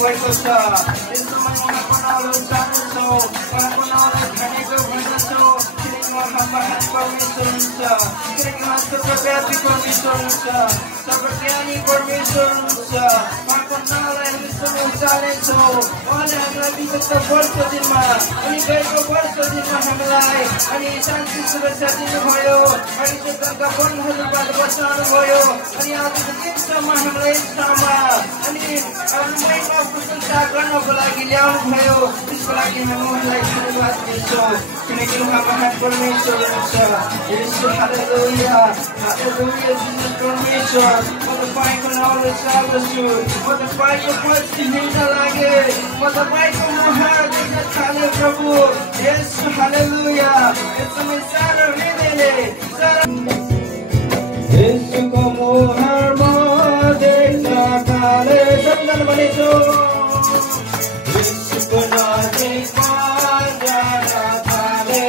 भएको छ। यसमा उहाँ बनाउन चाहन्छौ, उहाँको नाउँलाई खानेको भन्दछौ, किनकि उहाँ महान परमेश्वर हुनुहुन्छ, किनकि उहाँ सर्वव्यापी परमेश्वर हुनुहुन्छ, सर्वज्ञानी परमेश्वर हुनुहुन्छ। उहाँको नाउँलाई हामी सुन्न चाहनेछौँ। उहाँले हामीलाई विगतको वर्ष दिनमा अनि गएको वर्ष दिनमा हामीलाई अनि शान्ति सुरक्षा दिनुभयो, अनि शैतानका बन्धनहरूबाट बचाउनु भयो, अनि आजको दिनसम्म हामीलाई यस ठाउँमा अनि महिमा प्रशंसा गर्नको लागि ल्याउनु भयो। त्यसको लागि हामी उहाँलाई धन्यवाद दिन्छौँ, किनकि उहाँ महान परमेश्वर हुनुहुन्छ। यीशु हालेलुया, हालेलुया, जिसस परमेश्वर। म तपाईँको नाउँलाई चाहन्छु, म तपाईँको पछि हिँड्न लागे, म तपाईँको मुहार देख्न थाले प्रभु। यीशु हालेलुया, एकदमै सानो हृदयले यीशुको मुहार म देख्न थाले। सबैजना भनेको यीशुको नजिकमा जान थाले,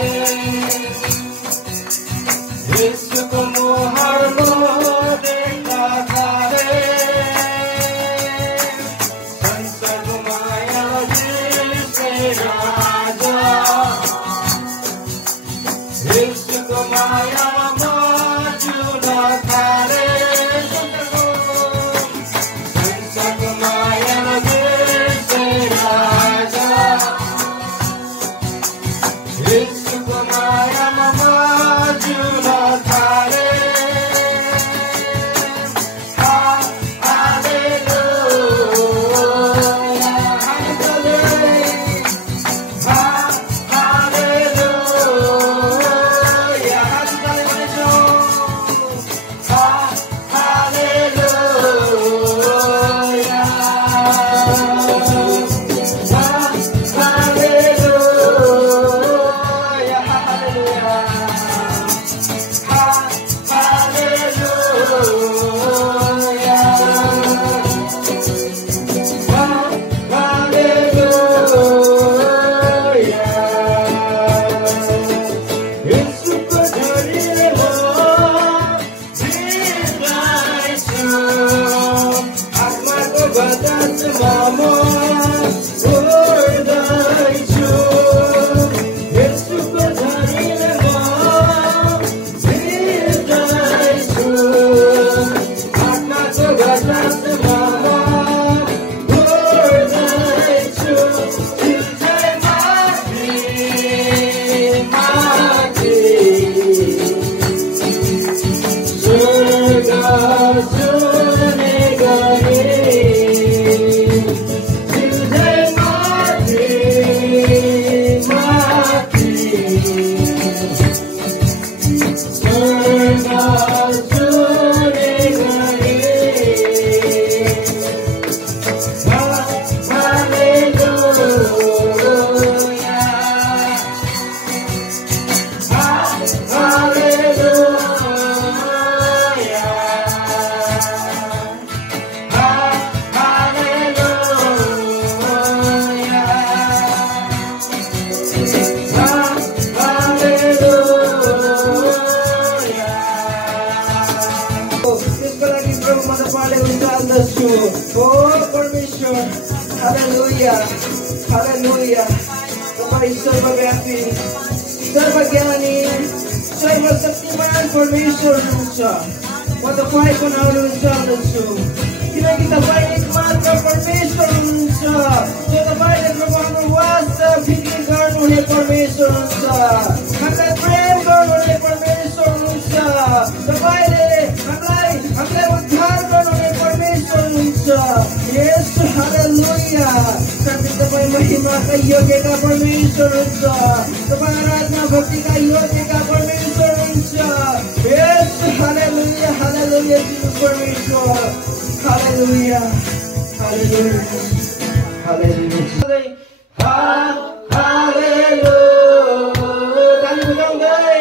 यीशुको मुहार म देख्न थाले, संसारको माया जित्ने राजा, यीशुको माया म जुन थाले, संसारको माया जित्ने राजा, यीशुको माया म जुन थाले। हालेलुया, तपाईँ सर्वव्यापी, सर्वज्ञानी, सर्वशक्तिमान परमेश्वर हुनुहुन्छ। म तपाईँको नाम चाहन्छु, किनकि तपाईँ एकमात्र परमेश्वर हुनुहुन्छ, जो तपाईँले प्रभु हाम्रो वास्ता फिक्र गर्नुहुने परमेश्वर हुनुहुन्छ, हामीलाई प्रेम गर्नुहुने परमेश्वर हुनुहुन्छ, तपाईँले हामीलाई उद्धार गर्नुहुने परमेश्वर हुनुहुन्छ। येशू हालेलुया, तपाईँ महिमाका योग्यका परमेश्वर हुनुहुन्छ, तपाईँ आराधना भक्तिका योग्यका परमेश्वर हुनुहुन्छ। येशू हालेलुया, हालेलुया, परमेश्वर हालेलुया, हालेलुया, हालेलुया, हालेलुया। ताली बजाउँदै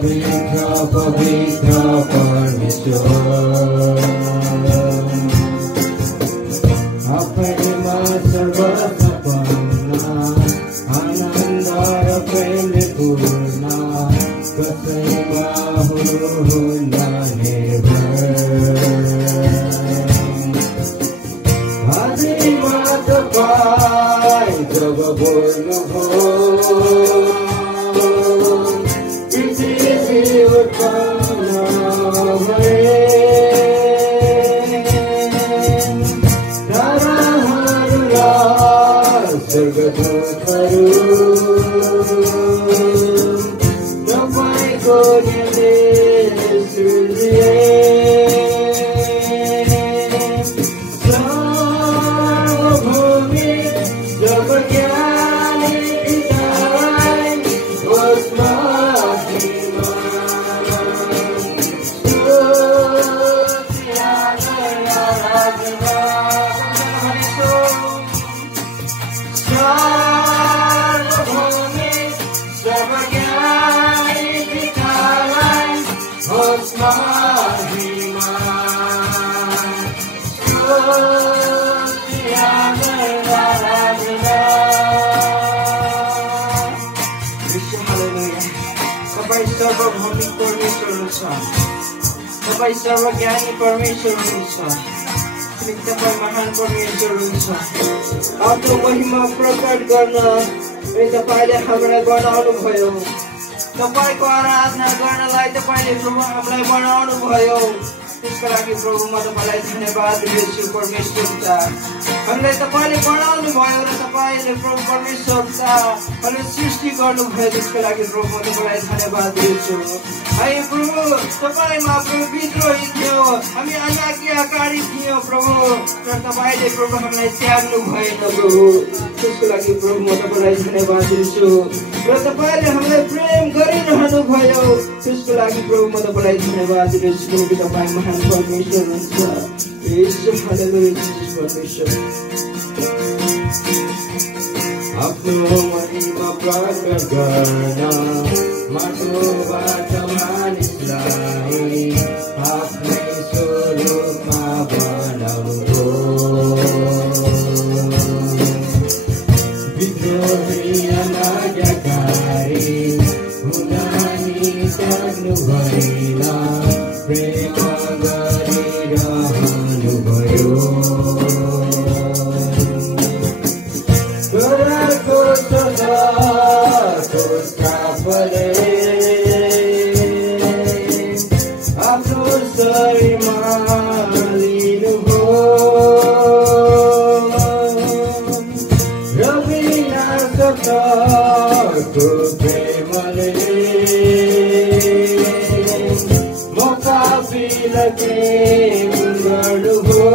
पवित्र पवित्र परमेश्वर आफैमा सर्वसम्पन्न आनन्द र प्रेमले पूर्ण कसैमा हुनुहुन्न निर्भर आदिमा तपाईँ जब बोल्नुभयो पृथ्वी उत्पन्न भए ताराहरूलाई स्वर्गदूतहरू तपाईँको निर्देश सुनिए सर्वभौमिक परमेश्वर हुनुहुन्छ तपाईँ सर्वज्ञानी परमेश्वर हुनुहुन्छ तपाईँ महान परमेश्वर हुनुहुन्छ आफ्नो महिमा प्रकट गर्न तपाईँले हामीलाई बनाउनु भयो तपाईँको आराधना गर्नलाई तपाईँले प्रभु हामीलाई बनाउनु भयो त्यसको लागि प्रभु म तपाईँलाई धन्यवाद दिन्छु परमेश्वर पिता हामीलाई तपाईँले बनाउनु भयो र तपाईँले प्रभु परमेश्वर पिता हामीलाई सृष्टि गर्नुभयो त्यसको लागि प्रभु म तपाईँलाई धन्यवाद दिन्छु है प्रभु तपाईँमा प्रभु विद्रोही थियो हामी अनाज्ञाकारी थियौँ प्रभु र तपाईँले प्रभु हामीलाई त्याग्नु भएन प्रभु त्यसको लागि प्रभु म तपाईँलाई धन्यवाद दिन्छु र तपाईँले हामीलाई प्रेम गरिरहनु भयो त्यसको लागि प्रभु म तपाईँलाई धन्यवाद दिन्छु किनकि तपाईँ महान परमेश्वर हुनुहुन्छ येशू हालेलुया परमेश्वर आफ्नो महिमा प्रकट गर्न माटोबाट मानिसलाई आफ्नै स्वरूपमा बनाउनु विद्रोही अनाज्ञाकारी हुन नि सक्नु भएन प्रेम गरिरहनु भयो आफ्नो शरीरमा लिनुभयो र बिना शब्दको प्रेमले म पापीलाई प्रेम गर्नुभयो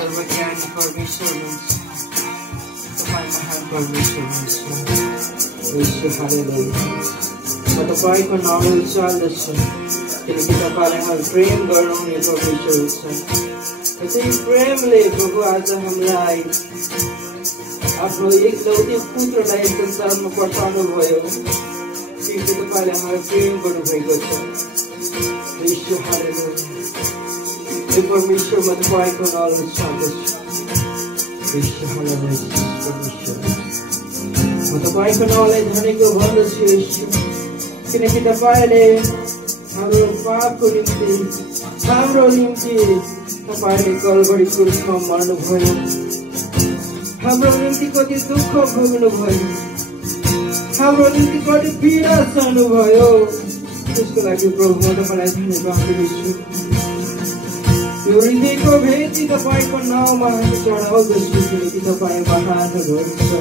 सर्वज्ञानी परमेश्वर हुनुहुन्छ तपाईँ महान परमेश्वर हुनुहुन्छ हालेलुया म तपाईँको नाम उचाल्दछु किनकि तपाईँले हामीलाई प्रेम गराउने परमेश्वर हुनुहुन्छ त्यसै प्रेमले प्रभु आज हामीलाई आफ्नो एकलौटे पुत्रलाई संसारमा पठाउनु भयो किनकि तपाईले हामीलाई प्रेम गर्नुभएको छ। ईश्वर हालेलुया। हे परमेश्वर म तपाईको नाममा चाहन्छु। ईश्वर हालेलुया। परमेश्वर म तपाईको नामलाई धन्यवाद भन्दछु ईश्वर किनकि तपाईले हाम्रो पापको निम्ति हाम्रो निम्ति तपाईले कलवरी क्रुसमा मर्नुभयो। हाम्रो निम्ति कति दुःख भोग्नुभयो। हाम्रो निम्ति कति पीडा सहनुभयो। त्यसको लागि प्रभु म तपाईलाई धन्यवाद दिन्छु। यो हृदयको भेटी तपाईको नाममा हामी चढाउँदछु किनकि तपाईँ महान हुनुहुन्छ।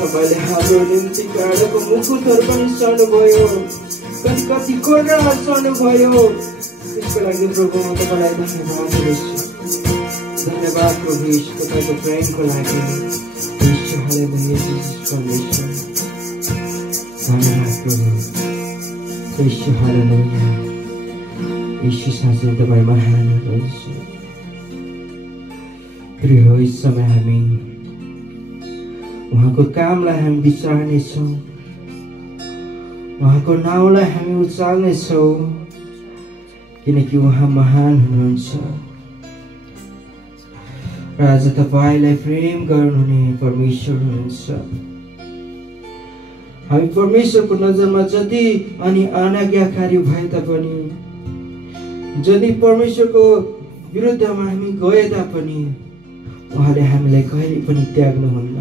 तपाईले हाम्रो निम्ति काँडाको मुकुटहरू पनि सहनुभयो। कति कोर्रा सहनुभयो। त्यसको लागि प्रभु म तपाईलाई धन्यवाद दिन्छु। धन्यवाद प्रभु तपाईको प्रेमको लागि। हालेलुया। परमेश्वर धन्यवाद प्रभु। हालेलुया। यीशु साँच्चै तपाईँ महान हुनुहुन्छ। प्रिय हो यस समय हामी उहाँको कामलाई हामी विचार्नेछौँ। उहाँको नाउँलाई हामी उचाल्नेछौँ किनकि उहाँ महान हुनुहुन्छ। र आज तपाईलाई प्रेम गर्नुहुने परमेश्वर हुनुहुन्छ। हामी परमेश्वरको नजरमा जति अनि अनाज्ञाकारी भए तापनि जति परमेश्वरको विरुद्धमा हामी गए तापनि उहाँले हामीलाई कहिले पनि त्याग्नुहुन्न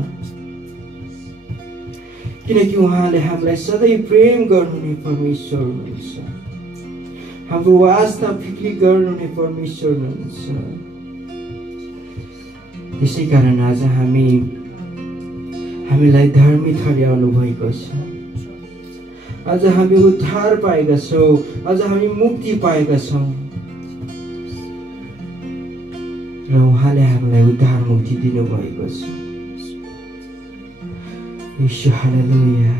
किनकि उहाँले हामीलाई सधैँ प्रेम गर्नुहुने परमेश्वर हुनुहुन्छ। हाम्रो वास्ता फिक्री गर्नुहुने परमेश्वर हुनुहुन्छ। त्यसै कारण आज हामीलाई धर्मी ठहराउनु भएको छ। आज हामी उद्धार पाएका छौँ। आज हामी मुक्ति पाएका छौँ र उहाँले हामीलाई उद्धार मुक्ति दिनुभएको छ। ईश्वर हालेलुया।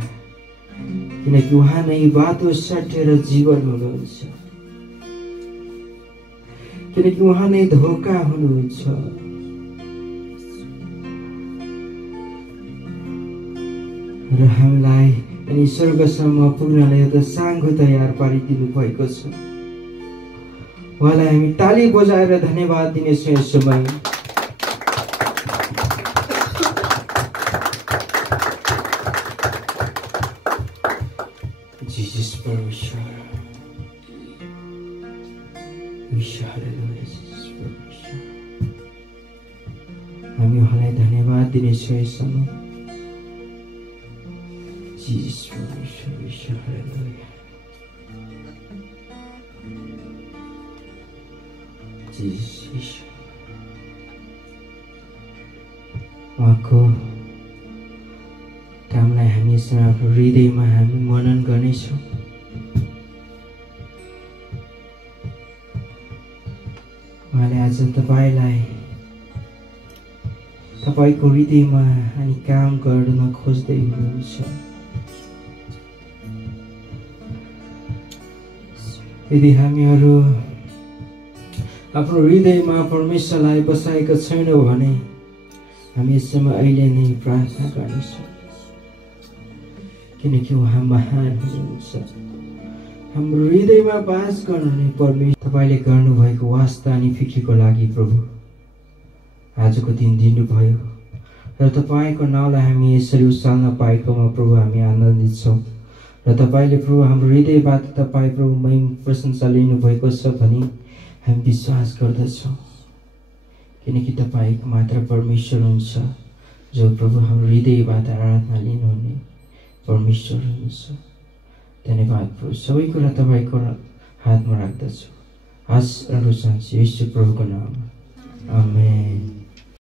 किनकि उहाँ नै बाटो सत्य र जीवन हुनुहुन्छ। किनकि उहाँ नै धोका हुनुहुन्छ। र हामीलाई अनि स्वर्गसम्म पुग्नलाई एउटा साङ्गो तयार पारिदिनु भएको छ। उहाँलाई हामी ताली बजाएर धन्यवाद दिनेछौँ यस समय। जिजस परमेश्वर हामी उहाँलाई धन्यवाद दिनेछौँ यस समय। Jesus परमेश्वर हालेलुया। Jesus उहाँको कामलाई हामी यसमा आफ्नो हृदयमा हामी मनन गर्नेछौँ। उहाँले आज तपाईलाई तपाईको हृदयमा अनि काम गर्न खोज्दै हुनुहुन्छ। यदि हामीहरू आफ्नो हृदयमा परमेश्वरलाई बसाएका छैनौँ भने हामी यसमा अहिले नै प्रार्थना गर्नेछौँ किनकि उहाँ महान हुनुहुन्छ। हाम्रो हृदयमा बास गर्नुहुने परमेश्वर तपाईले गर्नुभएको वास्ता अनि फिक्रीको लागि प्रभु आजको दिन दिनुभयो र तपाईको नाउँलाई हामी यसरी उचाल्न पाएकोमा प्रभु हामी आनन्दित छौँ। र तपाईले प्रभु हाम्रो हृदयबाट तपाईँ प्रभु महिमा प्रशंसा लिनुभएको छ भनी हामी विश्वास गर्दछौँ किनकि तपाईँ एक मात्र परमेश्वर हुनुहुन्छ जो प्रभु हाम्रो हृदयबाट आराधना लिनुहुने परमेश्वर हुनुहुन्छ। धन्यवाद प्रभु। सबै कुरा तपाईको हातमा राख्दछु। हस् अनुसार यीशु प्रभुको नाममा आमेन।